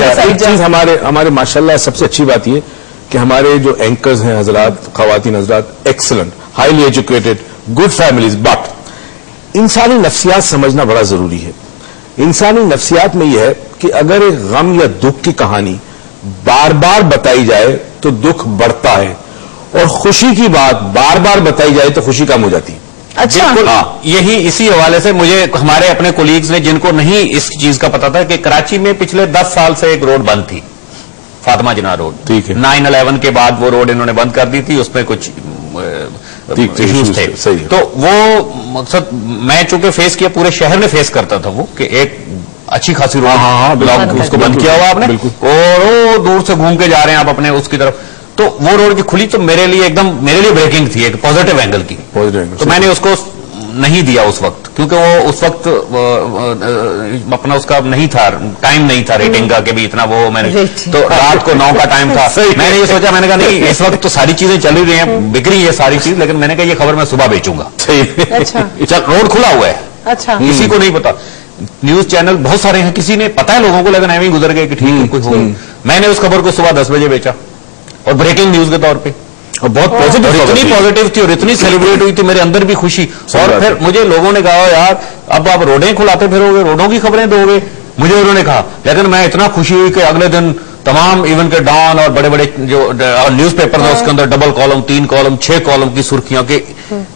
ایک چیز ہمارے ماشاءاللہ سب سے اچھی بات یہ کہ ہمارے جو اینکرز ہیں حضرات، خواتین حضرات، excellent, highly educated, good families, but انسانی نفسیات سمجھنا بڑا ضروری ہے. انسانی نفسیات میں یہ ہے کہ اگر ایک غم یا دکھ کی کہانی بار بار بتائی جائے تو دکھ بڑھتا ہے، اور خوشی کی بات بار بار بتائی جائے تو خوشی کم ہو جاتی ہے. اچھا، یہی اسی حوالے سے مجھے ہمارے اپنے کولیگز نے، جن کو نہیں اس چیز کا پتا تھا، کہ کراچی میں پچھلے 10 سال سے ایک روڈ بند تھی، فاطمہ جناح روڈ. ٹھیک ہے. 9/11 کے بعد وہ روڈ انہوں نے بند کر دی تھی، اس میں کچھ ایشوز تھے. تو وہ مقصد میں چونکہ فیس کیا، پورے شہر نے فیس کرتا تھا وہ، کہ ایک اچھی خاصی روڈ اس کو بند کیا ہوا آپ نے، اور دور سے گھوم کے جا رہے ہیں آپ اپنے اس کی طرف. تو وہ روڈ کی کھلی تو میرے لیے بریکنگ تھی، ایک پازیٹیو اینگل کی. تو میں نے اس کو نہیں دیا اس وقت، کیونکہ وہ اس وقت اپنا اس کا نہیں تھا، ٹائم نہیں تھا ریٹنگ کا کہ بھی اتنا وہ میں نے، تو رات کو 9 کا ٹائم تھا. میں نے یہ سوچا، میں نے کہا نہیں، اس وقت تو ساری چیزیں چل رہی ہیں، بک رہی ہے ساری چیز، لیکن میں نے کہا یہ خبر میں صبح بیچوں گا. روڈ کھلا ہوا ہے، کسی کو نہیں پتا. نیوز چینل بہت سارے ہیں، کسی نے پتا ہے لوگوں کو، لیکن ایویں گزر گئے کہ ٹھیک ہے کچھ ہوگا. میں نے اس خبر کو صبح 10 بجے بیچا، اور بریکنگ نیوز کے طور پہ، اور بہت اتنی پازیٹیو تھی اور اتنی سیلیبریٹ ہوئی تھی، میرے اندر بھی خوشی. اور پھر مجھے لوگوں نے کہا یار اب آپ روڈیں کھلاتے پھرو گے، روڈوں کی خبریں دو گے، مجھے انہوں نے کہا. لیکن میں اتنا خوشی ہوئی کہ اگلے دن تمام ایون کے ڈان اور بڑے بڑے جو نیوز پیپر ہیں اس کے اندر ڈبل کالم، 3 کالم، 6 کالم کی سرخیاں، کہ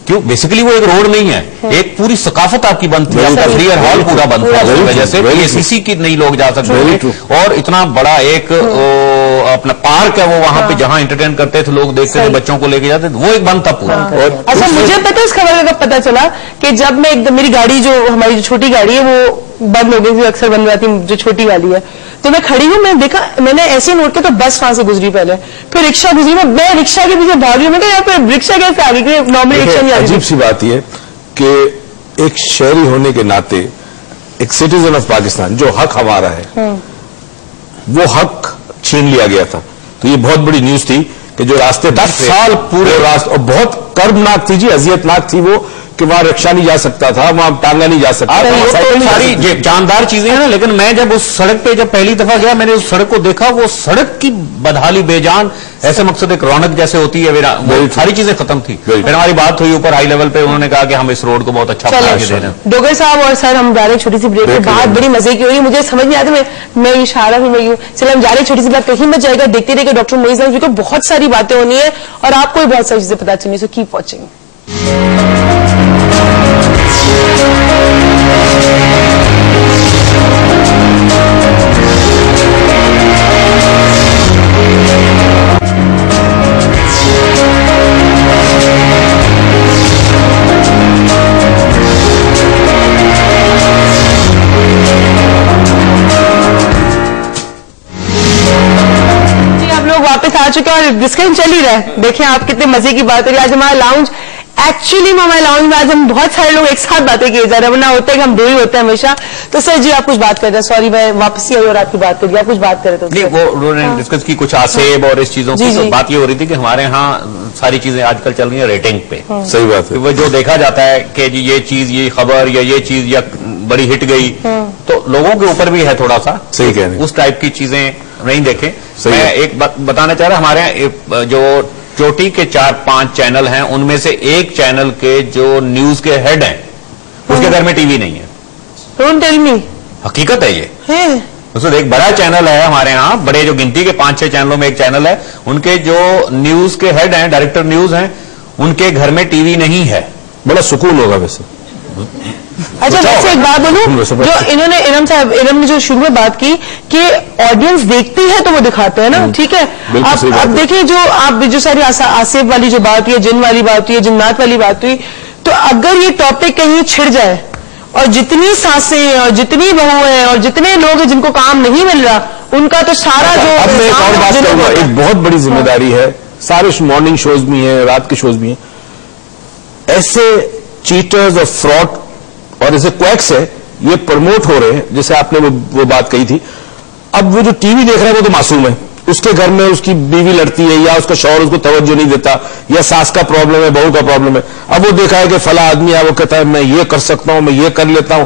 کیوں بیسیکلی وہ ایک روڈ نہیں ہے، ایک پوری ثقافت آپ کی بند تھی، آپ کا فریئر ہال پورا بند تھا، اس وجہ سے PACC کی نہیں لوگ جا سکتے. اور اتنا بڑا ایک اپنا پارک ہے وہ وہاں پہ جہاں انٹرٹین کرتے تھے لوگ، دیکھتے تھے، بچوں کو لے کے جاتے تھے، وہ ایک بند تھا پورا. اچھا، مجھے پتا اس خبر کا پتا چلا کہ جب میں ایک دم میری گاڑی، جو ہماری جو چھوٹی گاڑی ہے وہ بند ہو گئی تھی، اکثر بند جاتی جو چھوٹی والی ہے، تو میں کھڑی ہوں، میں دیکھا، میں نے ایسے نوٹ کیا تو بس وہاں سے گزری، پہلے پھر رکشا گزری، میں رکشا کے پیچھے بھاگ رہی ہوں. میں کہا یہاں پہ رکشا کیسے آ گئی، نارملی رکشا نہیں آ رہی. عجیب سی بات یہ کہ ایک شہری ہونے کے ناطے، ایک سٹیزن آف پاکستان، جو حق ہمارا ہے وہ حق چھین لیا گیا تھا. تو یہ بہت بڑی نیوز تھی کہ جو راستے 10 سال پورے راستے، اور بہت کربناک تھی جی، اذیت ناک تھی وہ، کہ وہاں رکشا نہیں جا سکتا تھا، وہاں ٹانگا نہیں جا سکتا تھا، ساری جاندار چیزیں ہیں نا. لیکن میں جب اس سڑک پہ جب پہلی دفعہ گیا، میں نے اس سڑک کو دیکھا، وہ سڑک کی بدحالی بے جان، ایسے مقصد ایک رونق جیسے ہوتی ہے، وہ ساری چیزیں ختم تھی. پھر ہماری بات ہوئی اوپر ہائی لیول پہ، انہوں نے کہا کہ ہم اس روڈ کو بہت اچھا بنا کے دے رہے ہیں. ڈوگر صاحب اور سر، ہم جا رہے ہیں چھوٹی سی بریک پہ، بات بڑی مزے کی ہوئی، مجھے سمجھ نہیں آتا، میں اشارہ بھی میں چلے ہم جا رہے ہیں، چھوٹی سی بات کہیں مت جائے گا، دیکھتے رہے گا ڈاکٹر معیز احمد کو بہت ساری باتیں ہونی ہے اور آپ کو بھی بہت ساری چیزیں پتا چلنی. So keep watching. واپس آ چکے ہیں اور ڈسکشن چل ہی رہا ہے. دیکھیں آپ کتنے مزے کی بات ہو رہی ہے. آج ہمارا لاؤنج، ایکچولی ہمارے لاؤنج میں آج ہم بہت سارے لوگ ایک ساتھ باتیں کیے جا رہے ہیں، ورنہ ہوتا ہے کہ ہم دو ہی ہوتے ہیں ہمیشہ. تو سر جی آپ کچھ بات کر رہے ہیں، سوری میں واپس ہی آئی اور آپ کی بات کر رہی، آپ کچھ بات کر رہے تھے. وہ انہوں نے ڈسکس کی کچھ آسیب اور اس چیزوں کی. بات یہ ہو رہی تھی کہ ہمارے ہاں ساری چیزیں آج کل چل رہی ہیں ریٹنگ پہ. صحیح بات ہے. وہ جو دیکھا جاتا ہے کہ جی یہ چیز، یہ خبر یا یہ چیز یا بڑی ہٹ گئی، تو لوگوں کے اوپر بھی ہے تھوڑا سا، صحیح کہہ رہے ہیں، اس ٹائپ کی چیزیں نہیں دیکھیں. میں ایک بات بتانا چاہ رہا، ہمارے یہاں جو چوٹی کے 4-5 چینل ہیں، ان میں سے ایک چینل کے جو نیوز کے ہیڈ ہیں اس کے گھر میں ٹی وی نہیں ہے. Don't tell me. حقیقت ہے یہ. ایک بڑا چینل ہے ہمارے ہاں، بڑے جو گنتی کے 5-6 چینلوں میں ایک چینل ہے، ان کے جو نیوز کے ہیڈ ہیں، ڈائریکٹر نیوز ہیں، ان کے گھر میں ٹی وی نہیں ہے. بڑا سکون ہوگا ویسے. اچھا ویسے ایک بات بولوں، جو انہوں نے ارم نے جو شروع میں بات کی کہ آڈینس دیکھتی ہے تو وہ دکھاتے ہیں نا، ٹھیک ہے. اب دیکھیں جو آپ جو ساری آصف والی جو بات ہوئی، جن والی بات ہوئی، جنات والی بات ہوئی، تو اگر یہ ٹاپک کہیں چھڑ جائے اور جتنی سانسیں ہیں اور جتنی بہو ہیں اور جتنے لوگ ہیں جن کو کام نہیں مل رہا، ان کا تو سارا جو. اب میں ایک اور بات کروں گا، ایک بہت بڑی ذمہ داری ہے، سارے مارننگ شوز بھی ہیں، رات کے شوز بھی ہیں، ایسے چیٹرز اور فراڈ اور ایسے کویکس ہے، یہ پروموٹ ہو رہے ہیں. جیسے آپ نے وہ بات کہی تھی، اب وہ جو ٹی وی دیکھ رہا ہے وہ تو معصوم ہے، اس کے گھر میں اس کی بیوی لڑتی ہے یا اس کا شوہر اس کو توجہ نہیں دیتا یا ساس کا پرابلم ہے، بہو کا پرابلم ہے، اب وہ دیکھا ہے کہ فلاں آدمی ہے، وہ کہتا ہے میں یہ کر سکتا ہوں، میں یہ کر لیتا ہوں.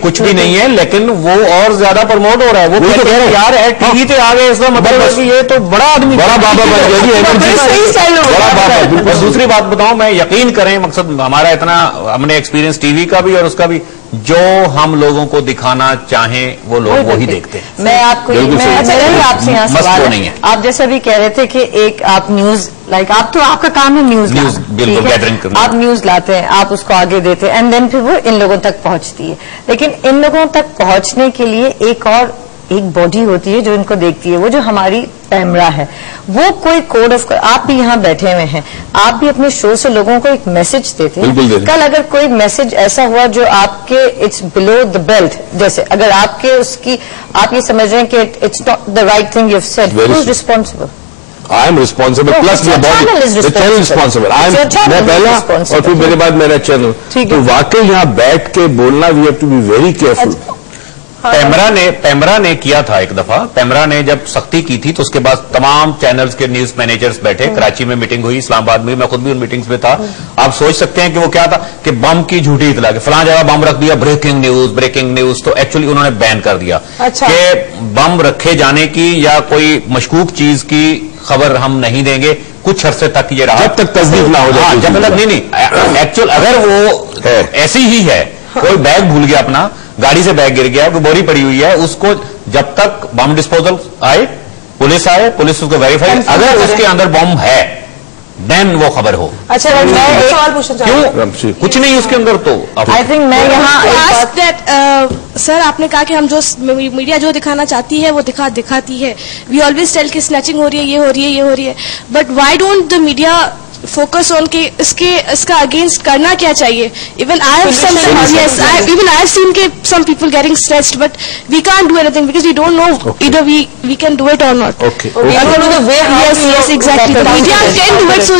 کچھ بھی نہیں ہے, لیکن وہ اور زیادہ پروموٹ ہو رہا ہے. وہ کہتے ہیں یار ٹی وی پہ آ گئے, اس کا مطلب ہے کہ یہ تو بڑا آدمی, بڑا بابا بن گیا. بڑا بابا. دوسری بات بتاؤں میں, یقین کریں, مقصد ہمارا اتنا, ہم نے ایکسپیرینس ٹی وی کا بھی اور اس کا بھی, جو ہم لوگوں کو دکھانا چاہیں وہ لوگ وہی دیکھتے ہیں. میں آپ کو آپ سے یہاں سوال نہیں ہے, آپ جیسا بھی کہہ رہے تھے کہ ایک آپ نیوز لائک آپ تو آپ کا کام ہے نیوز بالکل گیدرنگ کرنا, آپ نیوز لاتے ہیں, آپ اس کو آگے دیتے ہیں, اینڈ دین پھر وہ ان لوگوں تک پہنچتی ہے. لیکن ان لوگوں تک پہنچنے کے لیے ایک باڈی ہوتی ہے جو ان کو دیکھتی ہے, وہ جو ہماری پیمرا ہے, وہ کوئی کوڈ آف, آپ بھی یہاں بیٹھے ہوئے ہیں, آپ بھی اپنے شو سے لوگوں کو ایک میسج دیتے ہیں. کل اگر کوئی میسج ایسا ہوا جو آپ کے اٹس بلو دا بیلٹ, جیسے اگر آپ کے اس کی آپ یہ سمجھ رہے ہیں کہ it's not the right thing you have said, who is responsible? I am responsible, plus my body, the channel is responsible. میں پہلا اور پھر میرے بعد میرا چینل. تو واقعی یہاں بیٹھ کے بولنا, we have to be very careful. PEMRA نے کیا تھا ایک دفعہ, پیمرا نے جب سختی کی تھی تو اس کے بعد تمام چینلز کے نیوز مینیجرز بیٹھے, کراچی میں میٹنگ ہوئی, اسلام آباد میں, میں خود بھی ان میٹنگز میں تھا. آپ سوچ سکتے ہیں کہ وہ کیا تھا, کہ بم کی جھوٹی اطلاع, کہ فلاں جگہ بم رکھ دیا, بریکنگ نیوز. تو ایکچولی انہوں نے بین کر دیا کہ بم رکھے جانے کی یا کوئی مشکوک چیز کی خبر ہم نہیں دیں گے کچھ عرصے تک. یہ رہا جب تک تصدیق نہ ہو جائے, جب تک نہیں ایکچوئل, اگر وہ ایسی ہی ہے, کوئی بیگ بھول گیا اپنا, گاڑی سے بیگ گر گیا, کوئی بوری پڑی ہوئی ہے, اس کو جب تک بم ڈسپوزل آئے, پولیس اس کو ویریفائی, اگر اس کے اندر بم ہے دین وہ خبر ہو. اچھا میں ایک سوال پوچھنا چاہوں, کچھ نہیں اس کے اندر, تو آئی تھنک میں یہاں سر آپ نے کہا کہ ہم جو میڈیا جو دکھانا چاہتی ہے وہ دکھاتی ہے. وی آلویز ٹیل کہ اسنیچنگ ہو رہی ہے, یہ ہو رہی ہے, but why don't the media focus on کہ اس کا اگینسٹ کرنا کیا چاہیے. ایون آئی ہیو سین کہ some people getting stressed, but we can't do anything because we don't know either we can do it or not. Yes exactly, media can do it. So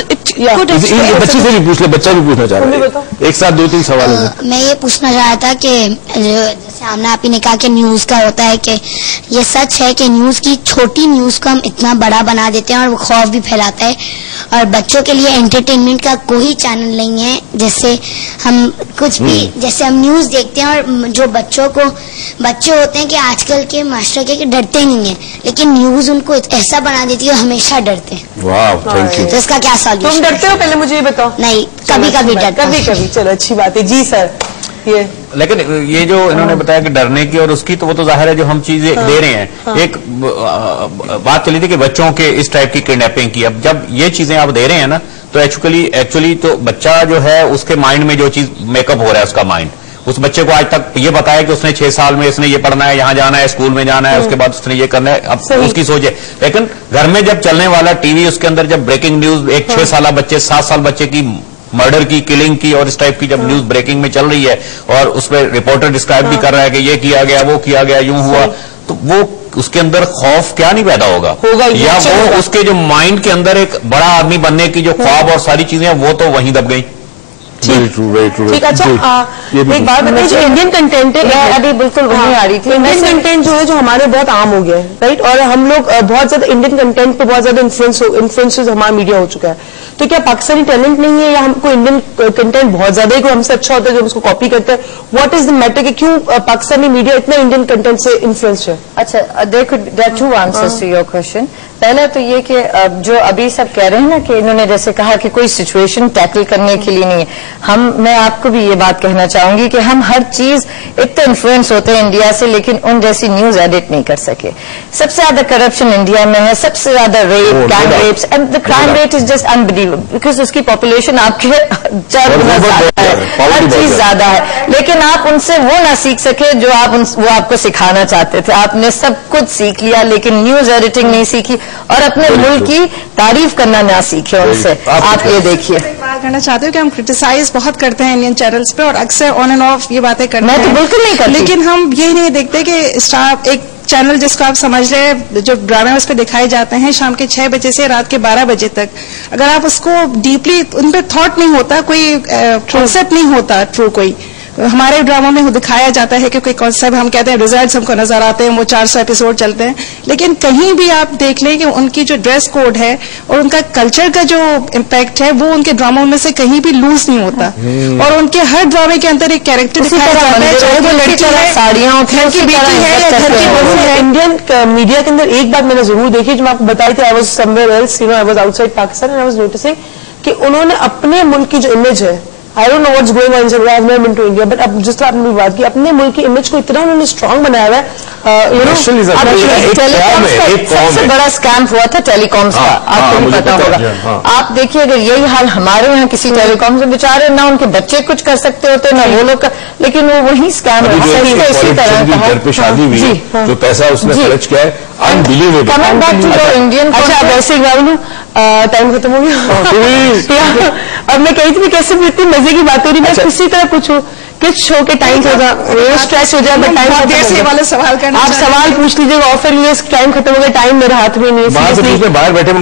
بچے سے بھی پوچھ لے, بچہ بھی پوچھنا چاہ رہا ہے, ایک ساتھ 2-3 سوال ہیں. میں یہ پوچھنا چاہ رہا تھا کہ جیسے آمنہ آپ نے کہا کہ نیوز کا ہوتا ہے, کہ یہ سچ ہے کہ نیوز کی چھوٹی نیوز کو ہم اتنا بڑا بنا دیتے ہیں اور وہ خوف بھی پھیلاتا ہے, اور بچوں کے لیے انٹرٹینمنٹ کا کوئی چینل نہیں ہے. جیسے ہم کچھ بھی, جیسے ہم نیوز دیکھتے ہیں, اور جو بچے ہوتے ہیں کہ آج کل کے معاشرے کے ڈرتے نہیں ہیں, لیکن نیوز ان کو ایسا بنا دیتی ہے ہمیشہ ڈرتے ہیں. واو, تھینک یو. تو اس کا کیا سالوشن؟ تم ڈرتے ہو پہلے مجھے یہ بتاؤ. نہیں, کبھی کبھی ڈرتے, کبھی. چلو اچھی بات ہے. جی سر, لیکن یہ جو انہوں نے بتایا کہ ڈرنے کی اور اس کی, تو وہ تو ظاہر ہے جو ہم چیزیں دے رہے ہیں. ایک بات چلی تھی کہ بچوں کے اس ٹائپ کی کڈنیپنگ کی. اب جب یہ چیزیں آپ دے رہے ہیں نا, تو ایکچولی تو بچہ جو ہے اس کے مائنڈ میں جو چیز میک اپ ہو رہا ہے, اس کا مائنڈ, اس بچے کو آج تک یہ بتا ہے کہ اس نے 6 سال میں اس نے یہ پڑھنا ہے, یہاں جانا ہے, اسکول میں جانا ہے, اس کے بعد اس نے یہ کرنا ہے, اب اس کی سوچ ہے. لیکن گھر میں جب چلنے والا ٹی وی, اس کے اندر جب بریکنگ نیوز, ایک 6 سالہ بچے, 7 سال بچے کی مرڈر کی, کلنگ کی اور اس ٹائپ کی جب نیوز بریکنگ میں چل رہی ہے, اور اس پہ رپورٹر ڈسکرائب بھی کر رہا ہے کہ یہ کیا گیا, وہ کیا گیا, یوں ہوا, تو وہ اس کے اندر خوف کیا نہیں پیدا ہوگا, یا وہ اس کے جو مائنڈ کے اندر ایک بڑا آدمی بننے کی جو خواب اور ساری چیزیں ہیں وہ تو وہیں دب گئی. ٹھیک. اچھا ایک بات بتائیے, جو انڈین کنٹینٹ ہے, ابھی بالکل وہیں آ رہی تھی, انڈین کنٹینٹ جو ہے جو ہمارے بہت عام ہو گیا ہے, رائٹ, اور ہم لوگ بہت زیادہ انڈین کنٹینٹ پہ بہت زیادہ انفلوئنس ہمارا میڈیا ہو چکا ہے. تو کیا پاکستانی ٹیلنٹ نہیں ہے, یا ہم کو انڈین کنٹینٹ بہت زیادہ ہی کوئی ہم سے اچھا ہوتا ہے جو ہم اس کو کاپی کرتے ہیں؟ واٹ از دا میٹر کہ کیوں پاکستانی میڈیا اتنا انڈین کنٹینٹ سے انفلوئنس ہے؟ اچھا, دیکھو there are 2 answers to your question. پہلا تو یہ کہ جو ابھی سب کہہ رہے ہیں نا کہ انہوں نے جیسے کہا کہ کوئی سچویشن ٹیکل کرنے کے لیے نہیں ہے, میں آپ کو بھی یہ بات کہنا چاہوں گی کہ ہم ہر چیز اتنے انفلوئنس ہوتے ہیں انڈیا سے, لیکن ان جیسی نیوز ایڈٹ نہیں کر سکے. سب سے زیادہ کرپشن انڈیا میں ہے, سب سے زیادہ rape, gang rapes, and the crime rate is just unbelievable because اس کی پاپولیشن آپ کے 4 گنا زیادہ ہے, ہر چیز زیادہ ہے, لیکن آپ ان سے وہ نہ سیکھ سکے جو وہ آپ کو سکھانا چاہتے تھے. آپ نے سب کچھ سیکھ لیا لیکن نیوز ایڈیٹنگ نہیں سیکھی, اور اپنے ملک کی تعریف کرنا نہ سیکھے ان سے. آپ یہ دیکھیے, بات کرنا چاہتے ہو کہ ہم کرٹیسائز بہت کرتے ہیں انڈین چینلز پہ, اور اکثر آن اینڈ آف یہ باتیں کرتے ہیں. میں تو بالکل نہیں کرتی, لیکن ہم یہ نہیں دیکھتے کہ اسٹار ایک چینل جس کو آپ سمجھ رہے ہیں, جو ڈرامے اس پہ دکھائے جاتے ہیں شام کے 6 بجے سے رات کے 12 بجے تک, اگر آپ اس کو ڈیپلی, ان پہ تھاٹ نہیں ہوتا, کوئی کنسپٹ نہیں ہوتا ٹرو, کوئی ہمارے ڈراموں میں دکھایا جاتا ہے کہ کوئی کانسیپٹ ہم کہتے ہیں ریزلٹس ہم کو نظر آتے ہیں, وہ 400 ایپیسوڈ چلتے ہیں, لیکن کہیں بھی آپ دیکھ لیں کہ ان کی جو ڈریس کوڈ ہے اور ان کا کلچر کا جو امپیکٹ ہے وہ ان کے ڈراموں میں سے کہیں بھی لوز نہیں ہوتا, اور ان کے ہر ڈرامے کے اندر ایک کیریکٹر دکھایا جاتا ہے, چاہے وہ لڑکی ہے, ساڑیاں, گھر کی بیٹی ہے یا گھر کی بہو ہے. انڈین میڈیا کے اندر ایک بات میں نے ضرور دیکھی جو میں آپ کو بتائی تھی, I was somewhere else, I was outside Pakistan, I was noticing کہ انہوں نے اپنے ملک کی جو امیج ہے, I don't know what's going on in India, I've never been to India, but اب جس طرح آپ نے بات کی اپنے ملک کی امیج کو اتنا انہوں نے اسٹرانگ بنایا ہوا ہے. سب سے بڑا اسکیم ہوا تھا ٹیلی کامس کا, آپ کو بھی پتا ہوگا. آپ دیکھیے اگر یہی حال ہمارے یہاں کسی ٹیلی کام سے بےچارے نہ ان کے بچے کچھ کر سکتے ہوتے نہ وہ لوگ, لیکن وہ وہی اسکیم ہے اسی طرح گھر پہ شادی ہوئی جو پیسہ اس نے خرچ کیا ہے unbelievable. انڈین. اچھا ویسے ٹائم ختم ہو گیا, اب میں کہی تھی کیسے بھی اتنی مزے کی بات ہو رہی, میں کسی طرح پوچھوں کس شو کے ٹائم ہوگا, اسٹریس ہو جائے بٹ ٹائم دیر سے والا سوال کرنا, آپ سوال پوچھ لیجیے گا, آفر لیے ٹائم ختم ہو گیا, ٹائم میرے ہاتھ میں نہیں ہے. باہر بیٹھے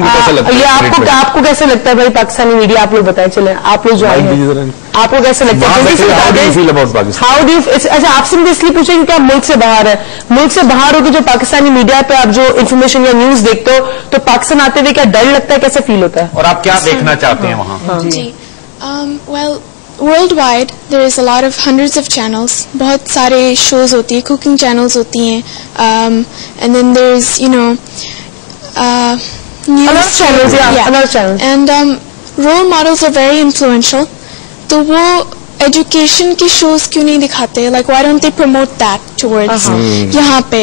یہ آپ کو کیسے لگتا ہے بھائی پاکستانی میڈیا, آپ لوگ بتائیں چلیں آپ لوگ جو آئے ہیں آپ کو کیسے لگتا ہے, ہاؤ ڈو یو, اچھا آپ سے مجھے اس لیے پوچھیں کیونکہ آپ ملک سے باہر ہیں, ملک سے باہر ہو کے جو پاکستانی میڈیا پہ آپ جو انفارمیشن یا نیوز دیکھتے ہو تو پاکستان آتے ہوئے کیا ڈر لگتا ہے, کیسا فیل ہوتا ہے, اور آپ کیا دیکھنا چاہتے ہیں وہاں؟ جی well worldwide there is a lot of hundreds of channels, بہت سارے شوز ہوتی ہیں, کوکنگ چینلز ہوتی ہیں, and then there's news channels, and role models are very influential, تو وہ ایجوکیشن کی شوز کیوں نہیں دکھاتے, like why don't they promote that towards یہاں پہ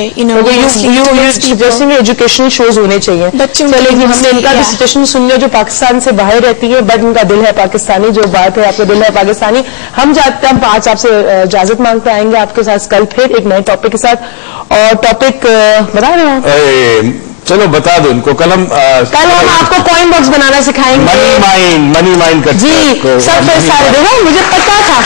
ایجوکیشنل شوز ہونے چاہیے. چلے ہم نے ان کا بھی سچویشن سن لیا جو پاکستان سے باہر رہتی ہے بٹ ان کا دل ہے پاکستانی, جو بات ہے آپ کا دل ہے پاکستانی. ہم جاتے ہیں آج آپ سے اجازت مانگتے آئیں گے آپ کے ساتھ کل پھر ایک نئے ٹاپک کے ساتھ, اور ٹاپک بتا رہے ہیں, چلو بتا دو ان کو. کل ہم آپ کو کوائن باکس بنانا سکھائیں گے, منی مائنڈ جی سب سارے دیکھو مجھے پتا تھا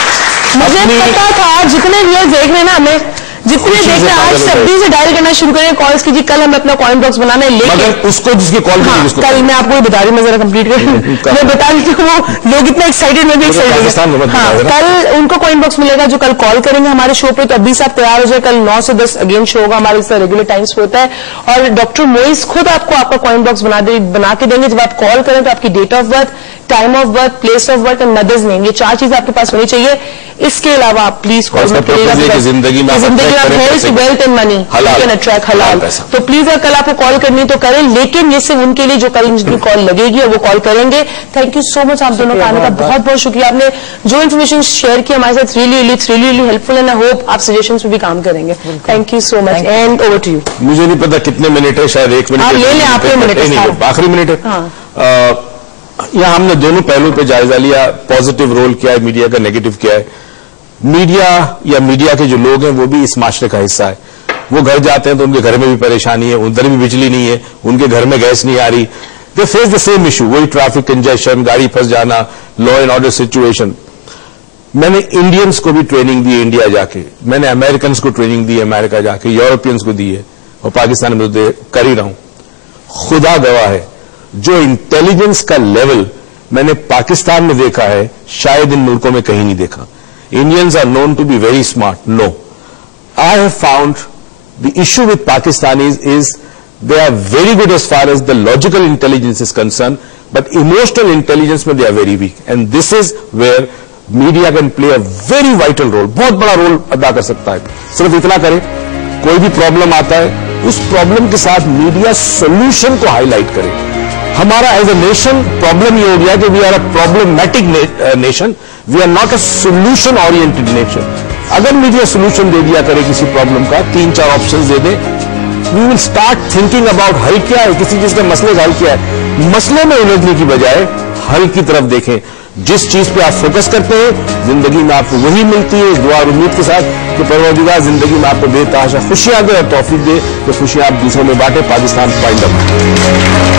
جتنے ویئرز دیکھ رہے ہیں نا ہمیں, جتنے دیکھ رہے ہیں آج سبھی سے ڈائل کرنا شروع کریں, کالس کیجیے, کل ہمیں اپنا کوائن باکس بنانا ہے, لیکن اس کو جس کی کال کل میں آپ کو بتا رہی ہوں, میں ذرا کمپلیٹ کروں, میں بتا رہی ہوں وہ لوگ اتنا ایکسائٹیڈ, میں بھی ایکسائٹیڈ. ہاں کل ان کو کوائن باکس ملے گا جو کل کال کریں گے ہمارے شو پہ, تو ابھی سے آپ تیار ہو جائے, کل 9 سے 10 اگین شو ہوگا ہمارے, اس ریگولر ٹائمس پہ ہوتا ہے, اور ڈاکٹر موئز خود آپ کو آپ کا کوائن باکس بنا کے دیں گے. جب آپ کال کریں تو آپ کی date of birth, time of birth, place of birth and mother's name, یہ 4 چیزیں آپ کے پاس ہونی چاہیے. اس کے علاوہ آپ پلیز کال میں زندگی میں health, wealth and money can attract حلال, تو پلیز اگر کل آپ کو کال کرنی تو کریں, لیکن یہ صرف ان کے لیے جو کل جن کی کال لگے گی اور وہ کال کریں گے. تھینک یو سو مچ آپ دونوں کا آنے کا, بہت بہت شکریہ. آپ نے جو انفارمیشن شیئر کی ہمارے ساتھ really helpful, and I hope آپ سجیشنس پہ بھی کام کریں گے. Thank you so much, and over to you. مجھے نہیں پتا کتنے منٹ ہے, شاید 1 منٹ آپ لے لیں, آپ کے منٹ آخری منٹ ہے. یہاں ہم نے دونوں پہلو پہ جائزہ لیا, پازیٹیو رول کیا ہے میڈیا کا, نیگیٹو کیا ہے. میڈیا یا میڈیا کے جو لوگ ہیں وہ بھی اس معاشرے کا حصہ ہے. وہ گھر جاتے ہیں تو ان کے گھر میں بھی پریشانی ہے, ادھر بھی بجلی نہیں ہے, ان کے گھر میں گیس نہیں آ رہی, دے فیس دا سیم ایشو, وہی ٹریفک کنجیشن, گاڑی پھنس جانا, لا اینڈ آرڈر سچویشن. میں نے انڈینس کو بھی ٹریننگ دی انڈیا جا کے, میں نے امریکنس کو ٹریننگ دی امریکہ جا کے, یورپینس کو دی ہے, اور پاکستان میں تو کر ہی رہا ہوں. خدا گواہ ہے جو انٹیلیجنس کا لیول میں نے پاکستان میں دیکھا ہے شاید ان ملکوں میں کہیں نہیں دیکھا. Indians are known to be very smart. No. I have found the issue with Pakistanis is they are very good as far as the logical intelligence is concerned, but emotional intelligence mein they are very weak. And this is where media can play a very vital role. بہت بڑا role ادا کر سکتا ہے. صرف اتنا کرے, کوئی بھی پرابلم آتا ہے اس پرابلم کے ساتھ میڈیا سولوشن کو ہائی لائٹ کرے. ہمارا ایز اے نیشن پرابلم یہ ہو گیا کہ we are a problematic nation, we are not a solution oriented nation. اگر میڈیا سولوشن دے دیا کرے کسی پرابلم کا, 3-4 آپشن دے دے, we will start thinking about حل کیا ہے, کسی چیز کے مسئلے کا حل کیا ہے. مسئلے میں الجھنے کی بجائے حل کی طرف دیکھیں. جس چیز پہ آپ فوکس کرتے ہیں زندگی میں آپ کو وہی ملتی ہے. دعا اور امید کے ساتھ کہ پروردگار زندگی میں آپ کو بے تحاشا خوشیاں دے اور توفیق دے کہ خوشیاں آپ دوسروں میں بانٹیں. پاکستان پائندہ.